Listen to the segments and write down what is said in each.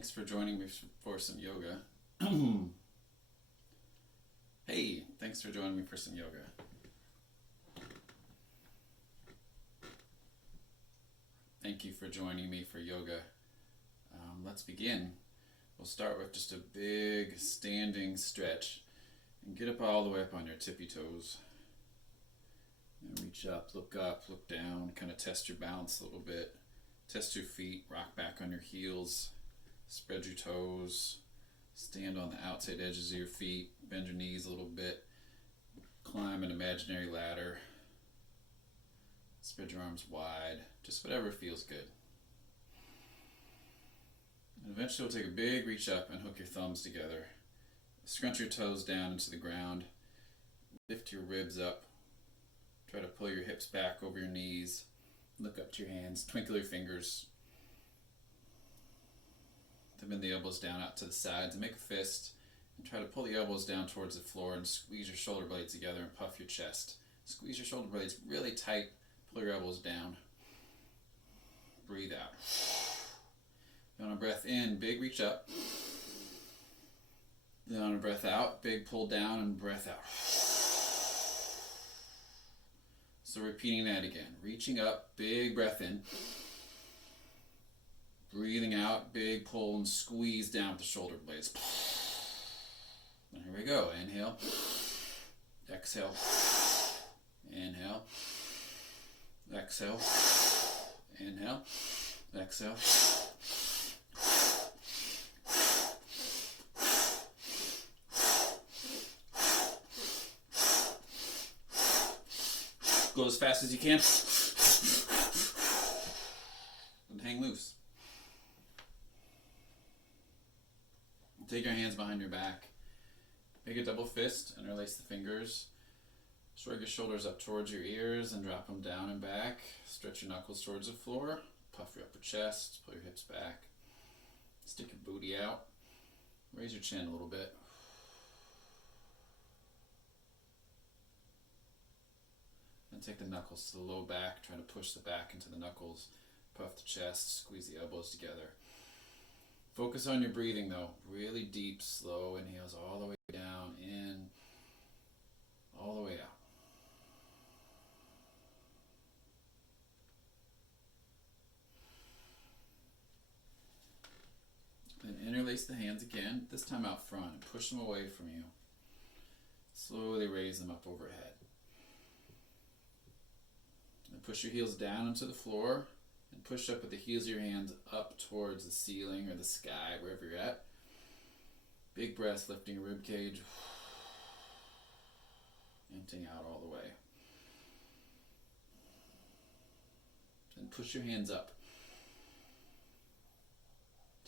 Thanks for joining me for some yoga. Hey, thanks for joining me for some yoga. Thank you for joining me for yoga. Let's begin. We'll start with just a big standing stretch and get all the way up on your tippy toes. And reach up, look down, kind of test your balance a little bit. Test your feet, rock back on your heels, spread your toes, stand on the outside edges of your feet, bend your knees a little bit, climb an imaginary ladder, spread your arms wide, just whatever feels good. And eventually we'll take a big reach up and hook your thumbs together. Scrunch your toes down into the ground, lift your ribs up, try to pull your hips back over your knees, look up to your hands, twinkle your fingers, bend the elbows down out to the sides and make a fist, and try to pull the elbows down towards the floor and squeeze your shoulder blades together and puff your chest. Squeeze your shoulder blades really tight, pull your elbows down, breathe out. On a breath in, big reach up. Then on a breath out, big pull down and breath out. So repeating that again. Reaching up, big breath in. Breathing out, big pull and squeeze down with the shoulder blades. And here we go. Inhale. Exhale. Inhale. Exhale. Inhale. Exhale. Go as fast as you can and hang loose. Take your hands behind your back. Make a double fist, interlace the fingers. Shrug your shoulders up towards your ears and drop them down and back. Stretch your knuckles towards the floor. Puff your upper chest. Pull your hips back. Stick your booty out. Raise your chin a little bit. And take the knuckles to the low back. Try to push the back into the knuckles. Puff the chest. Squeeze the elbows together. Focus on your breathing though. Really deep, slow inhales all the way down, in, all the way out. Then interlace the hands again, this time out front, and push them away from you. Slowly raise them up overhead. And push your heels down into the floor. And push up with the heels of your hands up towards the ceiling or the sky, wherever you're at. Big breaths, lifting your rib cage. Emptying out all the way. And push your hands up.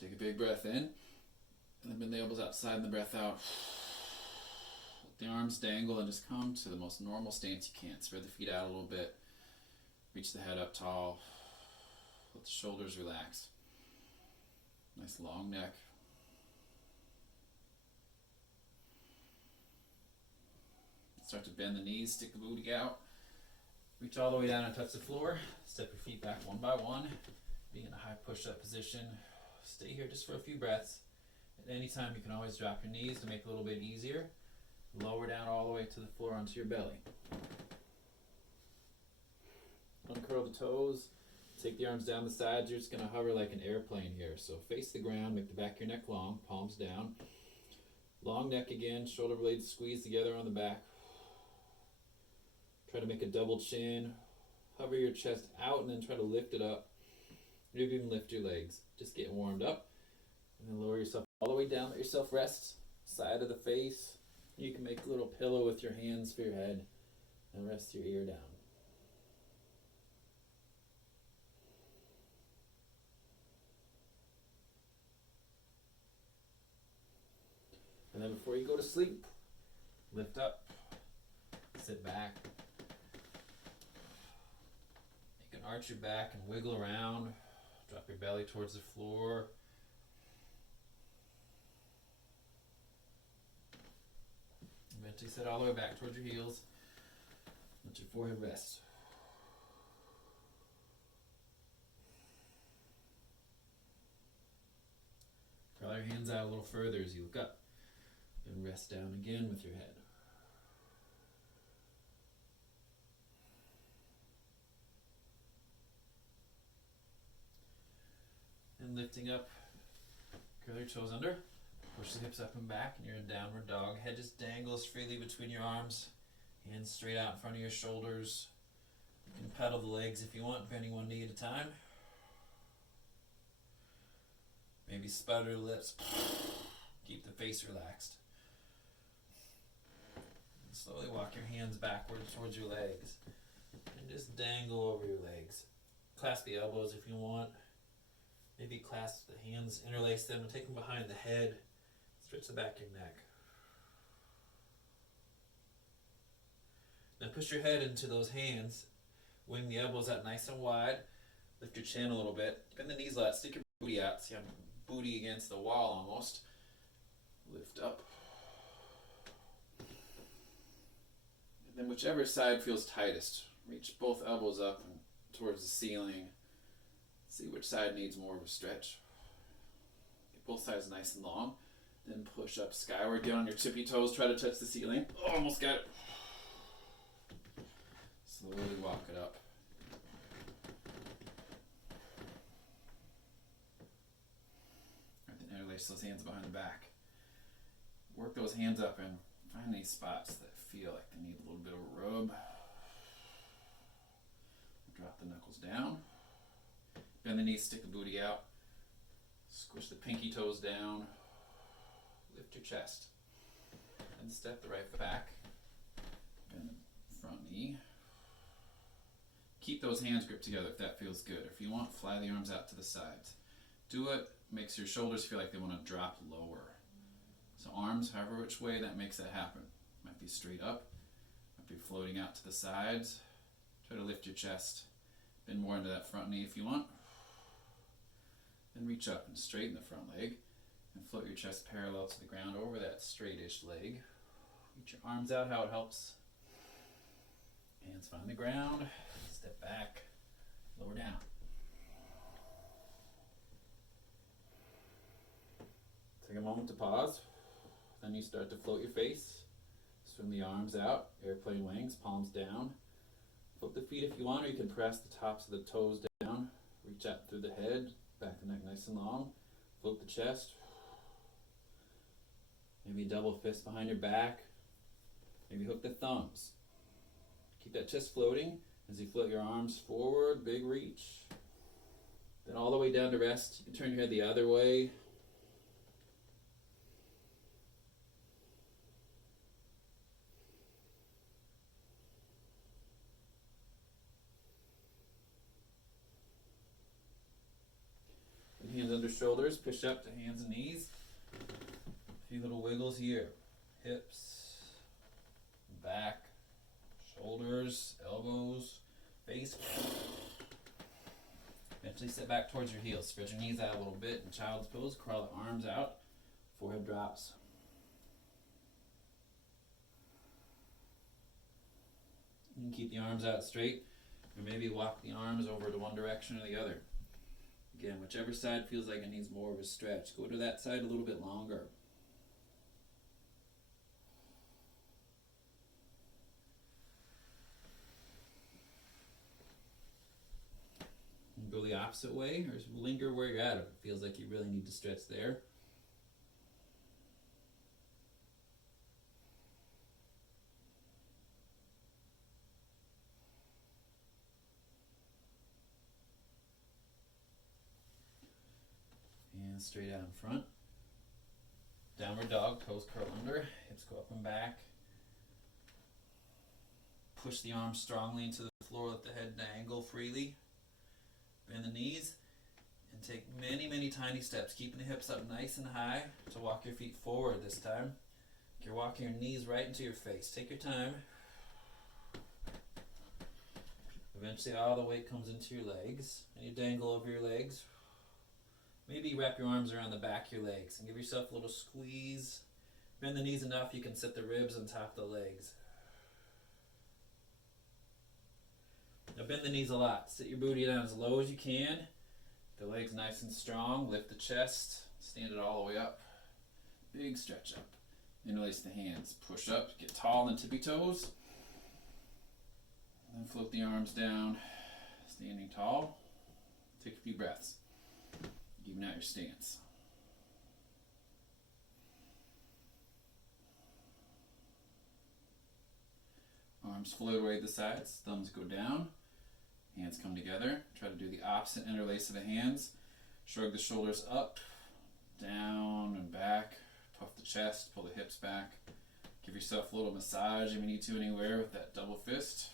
Take a big breath in. And then bend the elbows outside and the breath out. Let the arms dangle and just come to the most normal stance you can. Spread the feet out a little bit. Reach the head up tall. Let the shoulders relax. Nice long neck. Start to bend the knees, stick the booty out. Reach all the way down and touch the floor. Step your feet back one by one. Be in a high push-up position. Stay here just for a few breaths. At any time, you can always drop your knees to make it a little bit easier. Lower down all the way to the floor onto your belly. Uncurl the toes. Take the arms down the sides. You're just going to hover like an airplane here. So face the ground, make the back of your neck long, palms down. Long neck again, shoulder blades squeeze together on the back. Try to make a double chin. Hover your chest out and then try to lift it up. Maybe even lift your legs. Just get warmed up. And then lower yourself all the way down. Let yourself rest. Side of the face. You can make a little pillow with your hands for your head. And rest your ear down. And then before you go to sleep, lift up, sit back. You can arch your back and wiggle around. Drop your belly towards the floor. Eventually sit all the way back towards your heels. Let your forehead rest. your hands out a little further as you look up. And rest down again with your head. And lifting up, curl your toes under, push the hips up and back, and you're in downward dog. Head just dangles freely between your arms, hands straight out in front of your shoulders. You can pedal the legs if you want, bending one knee at a time. Maybe sputter the lips, keep the face relaxed. And slowly walk your hands backwards towards your legs, and just dangle over your legs. Clasp the elbows if you want. Maybe clasp the hands, interlace them, and take them behind the head. Stretch the back of your neck. Now push your head into those hands. Wing the elbows out nice and wide. Lift your chin a little bit. Bend the knees a lot. Stick your booty out. See, I'm booty against the wall almost. Lift up. And then whichever side feels tightest, reach both elbows up and towards the ceiling. See which side needs more of a stretch. Get both sides nice and long. Then push up skyward. Get on your tippy toes. Try to touch the ceiling. Oh, almost got it. Slowly walk it up. And then interlace those hands behind the back. Work those hands up and find these spots that feel like they need a little bit of a rub. Drop the knuckles down. Bend the knees, stick the booty out. Squish the pinky toes down. Lift your chest. And step the right foot back. Bend the front knee. Keep those hands gripped together if that feels good. If you want, fly the arms out to the sides. Do it, makes your shoulders feel like they want to drop lower. So arms, however which way that makes that happen. Might be straight up, might be floating out to the sides. Try to lift your chest. Bend more into that front knee if you want. Then reach up and straighten the front leg. And float your chest parallel to the ground over that straightish leg. Reach your arms out how it helps. Hands find the ground. Step back. Lower down. Take a moment to pause. Then you start to float your face. Swing the arms out. Airplane wings. Palms down. Float the feet if you want, or you can press the tops of the toes down. Reach out through the head. Back the neck nice and long. Float the chest. Maybe double fist behind your back. Maybe hook the thumbs. Keep that chest floating as you float your arms forward, big reach. Then all the way down to rest. You can turn your head the other way. And hands under shoulders, push up to hands and knees. A few little wiggles here. Hips, back, shoulders, elbows, face. Eventually sit back towards your heels. Spread your knees out a little bit in child's pose. Crawl the arms out. Forehead drops. You can keep the arms out straight, or maybe walk the arms over to one direction or the other. Again, whichever side feels like it needs more of a stretch. Go to that side a little bit longer. And go the opposite way, or linger where you're at if it feels like you really need to stretch there. And straight out in front. Downward dog, toes curl under, hips go up and back. Push the arms strongly into the floor, let the head dangle freely. Bend the knees and take many, many tiny steps, keeping the hips up nice and high to walk your feet forward this time. You're walking your knees right into your face. Take your time. Eventually all the weight comes into your legs and you dangle over your legs. Maybe wrap your arms around the back of your legs and give yourself a little squeeze. Bend the knees enough you can set the ribs on top of the legs. Now bend the knees a lot. Sit your booty down as low as you can. The legs nice and strong. Lift the chest. Stand it all the way up. Big stretch up. Interlace the hands. Push up, get tall in the tippy toes. And then float the arms down. Standing tall. Take a few breaths. Even out your stance. Arms float away to the sides. Thumbs go down. Hands come together. Try to do the opposite interlace of the hands. Shrug the shoulders up, down, and back. Puff the chest, pull the hips back. Give yourself a little massage if you need to anywhere with that double fist.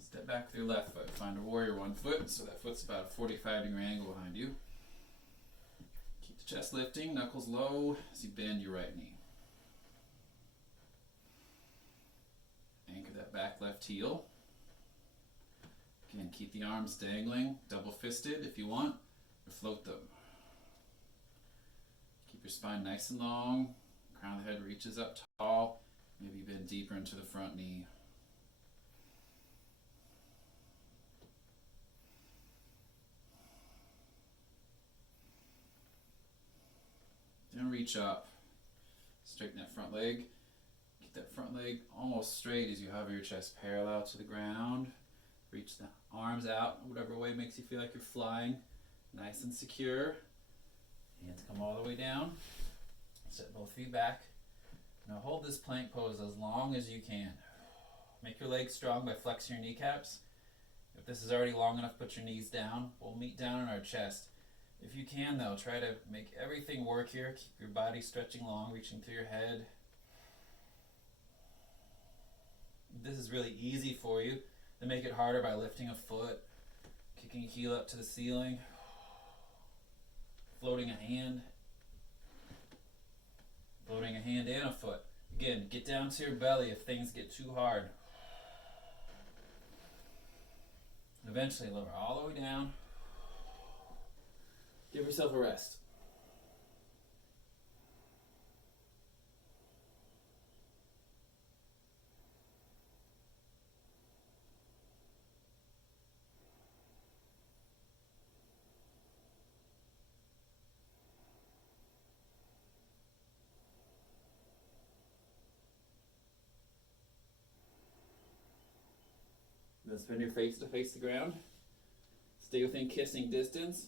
Step back with your left foot. Find a warrior 1 foot, so that foot's about a 45-degree angle behind you. Keep the chest lifting, knuckles low as you bend your right knee. Anchor that back left heel. Again, keep the arms dangling, double fisted if you want, or float them. Keep your spine nice and long, crown of the head reaches up tall, maybe bend deeper into the front knee. Then reach up, straighten that front leg. Keep that front leg almost straight as you hover your chest parallel to the ground. Reach the arms out, whatever way makes you feel like you're flying. Nice and secure. Hands come all the way down. Set both feet back. Now hold this plank pose as long as you can. Make your legs strong by flexing your kneecaps. If this is already long enough, put your knees down. We'll meet down in our chest. If you can though, try to make everything work here. Keep your body stretching long, reaching through your head. This is really easy for you. Then make it harder by lifting a foot, kicking a heel up to the ceiling, floating a hand and a foot. Again, get down to your belly if things get too hard. Eventually lower all the way down. Give yourself a rest. Then spin your face to face the ground. Stay within kissing distance.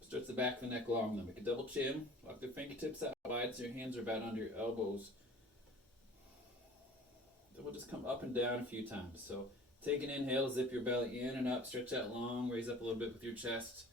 Stretch the back of the neck long. Then make a double chin. Lock the fingertips out wide so your hands are about under your elbows. Then we'll just come up and down a few times. So take an inhale, zip your belly in and up, stretch out long, raise up a little bit with your chest.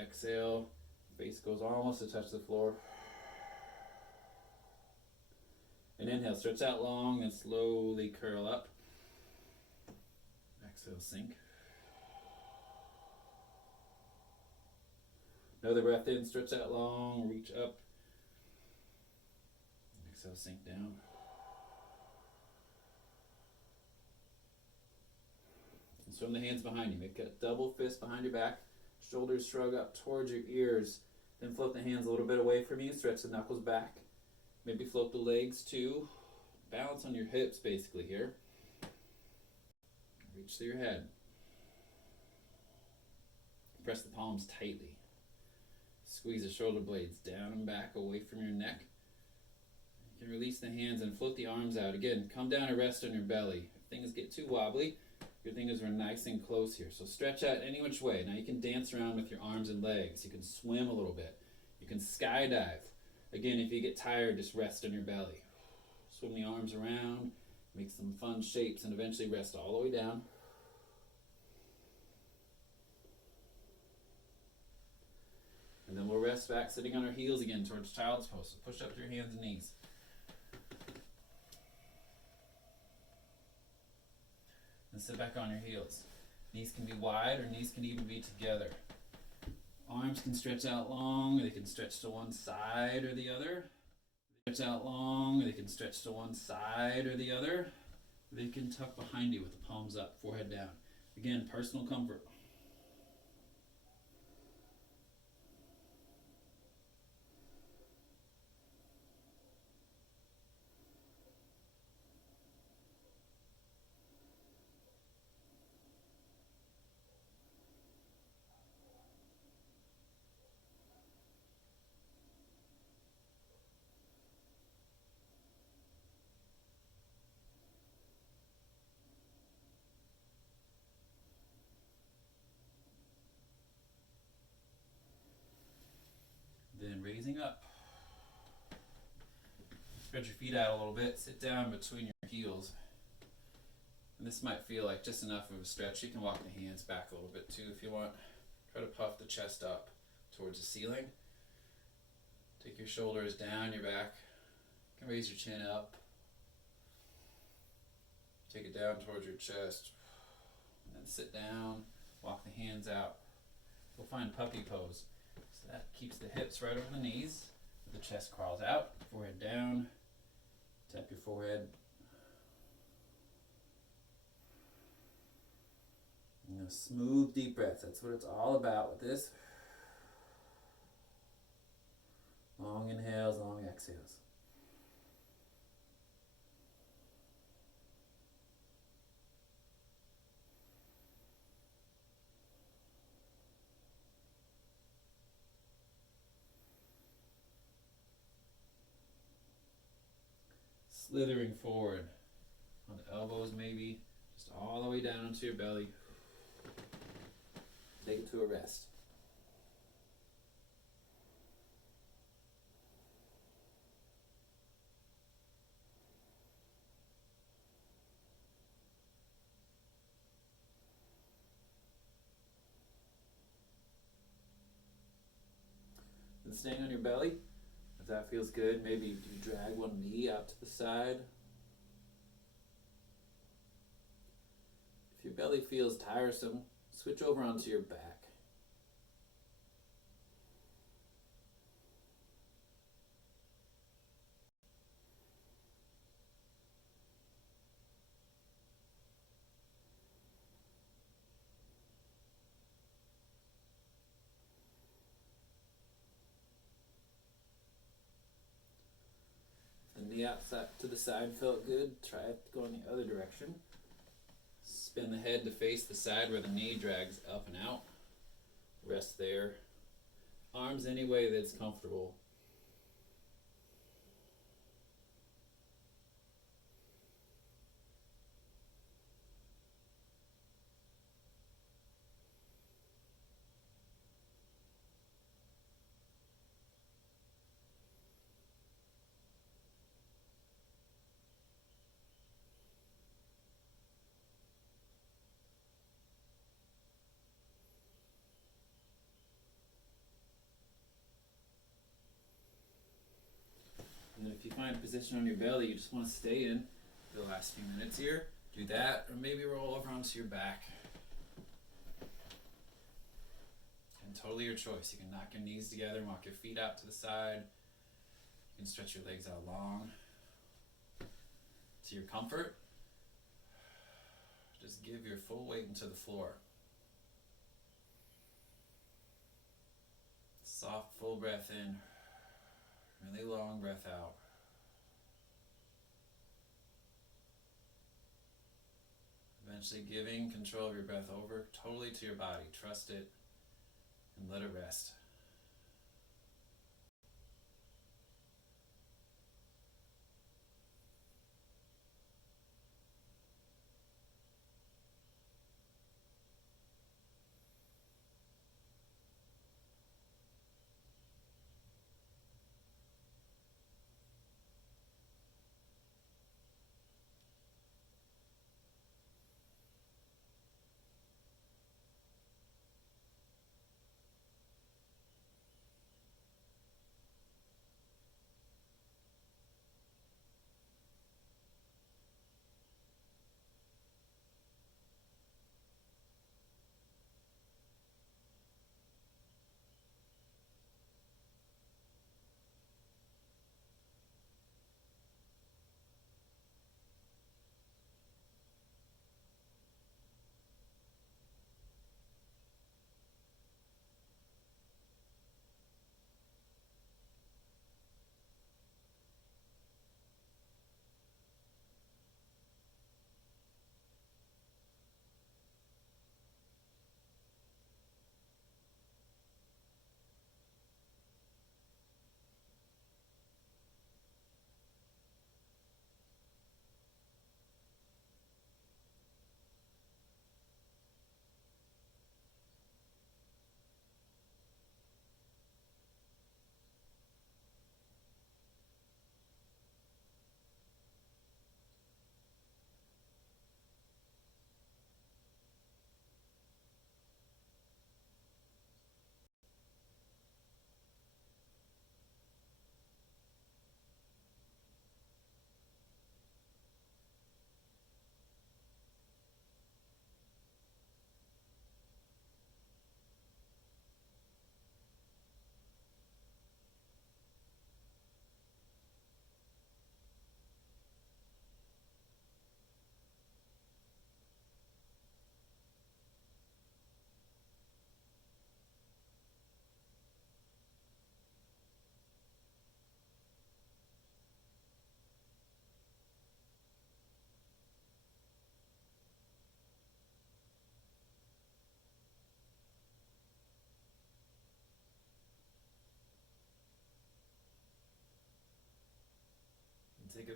Exhale, face goes almost to touch the floor. And inhale, stretch out long and slowly curl up. Exhale, sink. Another breath in, stretch out long, reach up. Exhale, sink down. And swim the hands behind you. Make a double fist behind your back. Shoulders shrug up towards your ears. Then float the hands a little bit away from you. Stretch the knuckles back. Maybe float the legs too. Balance on your hips basically here. Reach through your head. Press the palms tightly. Squeeze the shoulder blades down and back away from your neck. You can release the hands and float the arms out. Again, come down and rest on your belly. If things get too wobbly, good thing is we're nice and close here. So stretch out any which way. Now you can dance around with your arms and legs. You can swim a little bit. You can skydive. Again, if you get tired, just rest on your belly. Swim the arms around, make some fun shapes, and eventually rest all the way down. And then we'll rest back sitting on our heels again towards child's pose. So push up your hands and knees. And sit back on your heels. Knees can be wide or knees can even be together. Arms can stretch out long, or they can stretch to one side or the other. Stretch out long, or they can stretch to one side or the other. They can tuck behind you with the palms up, forehead down. Again, personal comfort. raising up. Spread your feet out a little bit. Sit down between your heels. And this might feel like just enough of a stretch. You can walk the hands back a little bit too if you want. Try to puff the chest up towards the ceiling. Take your shoulders down your back. You can raise your chin up. Take it down towards your chest. And then sit down. Walk the hands out. We'll find puppy pose. So that keeps the hips right over the knees. The chest crawls out. Forehead down. Tap your forehead. Smooth deep breaths. That's what it's all about with this. Long inhales, long exhales. Slithering forward on the elbows maybe, just all the way down into your belly. Take it to a rest. And staying on your belly, if that feels good, maybe you drag one knee out to the side. If your belly feels tiresome, switch over onto your back. The knee outside to the side felt good. Try it going the other direction. Spin the head to face the side where the knee drags up and out. Rest there. Arms any way that's comfortable. And then if you find a position on your belly you just want to stay in for the last few minutes here, do that, or maybe roll over onto your back. And totally your choice. You can knock your knees together and walk your feet out to the side. You can stretch your legs out long. To your comfort, just give your full weight into the floor. Soft, full breath in. Really long breath out. Eventually giving control of your breath over totally to your body. Trust it and let it rest.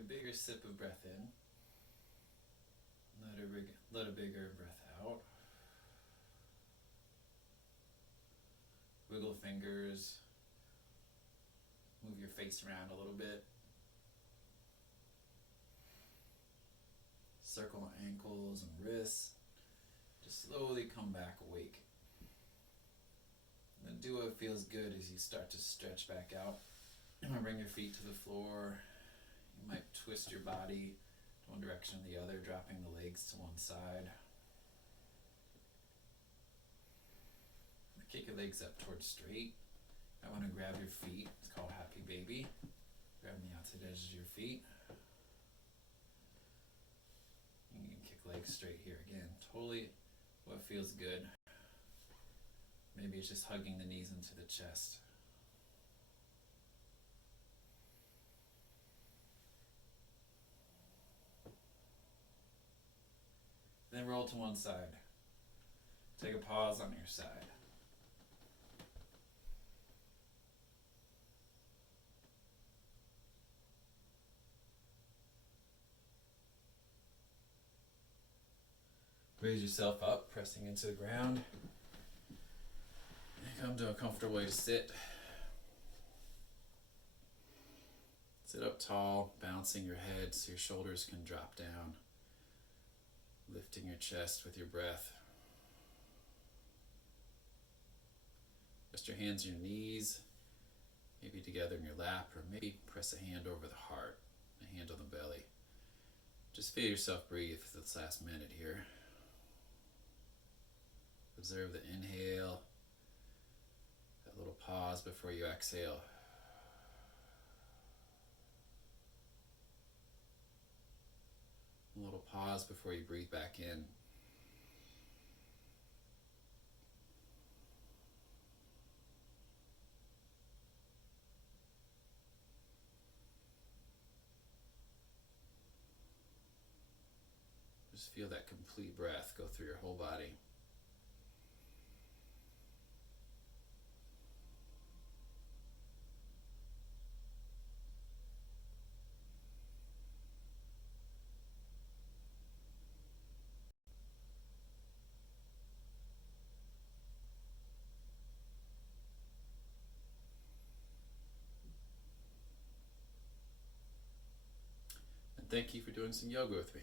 bigger sip of breath in. Let a bigger breath out. Wiggle fingers. Move your face around a little bit. Circle ankles and wrists. Just slowly come back awake. And then do what feels good as you start to stretch back out. You want to bring your feet to the floor. You might twist your body to one direction or the other, dropping the legs to one side. Kick your legs up towards straight. I want to grab your feet. It's called Happy Baby. Grab the outside edges of your feet. You can kick legs straight here again. Totally what feels good. Maybe it's just hugging the knees into the chest. Then roll to one side. Take a pause on your side. Raise yourself up, pressing into the ground. And come to a comfortable way to sit. Sit up tall, bouncing your head so your shoulders can drop down. Lifting your chest with your breath. Rest your hands on your knees, maybe together in your lap, or maybe press a hand over the heart, a hand on the belly. Just feel yourself breathe for this last minute here. Observe the inhale, that little pause before you exhale. A little pause before you breathe back in. Just feel that complete breath go through your whole body. And thank you for doing some yoga with me.